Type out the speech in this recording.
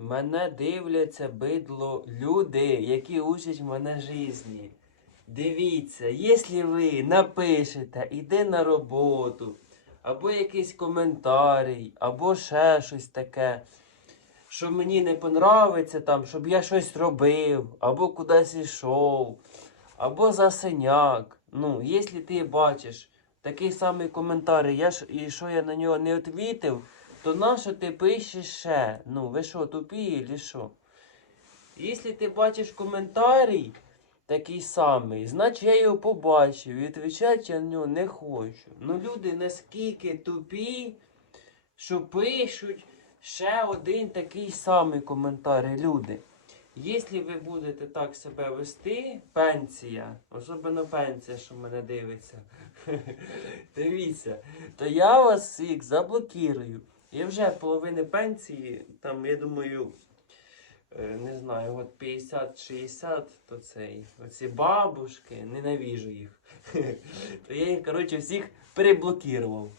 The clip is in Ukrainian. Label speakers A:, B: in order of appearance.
A: Мене дивляться бидло люди, які учать мене житті. Дивіться, якщо ви напишете, іди на роботу, або якийсь коментарій, або ще щось таке, що мені не понравиться, там, щоб я щось робив, або кудись йшов, або за синяк. Ну, якщо ти бачиш такий самий коментар, я ж, і що я на нього не відповів, то нащо ти пишеш ще? Ну, ви що, тупі, чи що? Якщо ти бачиш коментарій такий самий, значить я його побачив і відповідати я на нього не хочу. Ну, люди наскільки тупі, що пишуть ще один такий самий коментар, люди. Якщо ви будете так себе вести, пенсія, особливо пенсія, що мене дивиться, дивіться, то я вас всіх заблокірую. І вже половини пенсії, там, я думаю, е, не знаю, от 50-60, то цей, оці бабушки, ненавіжу їх. То я їх, коротше, всіх переблокував.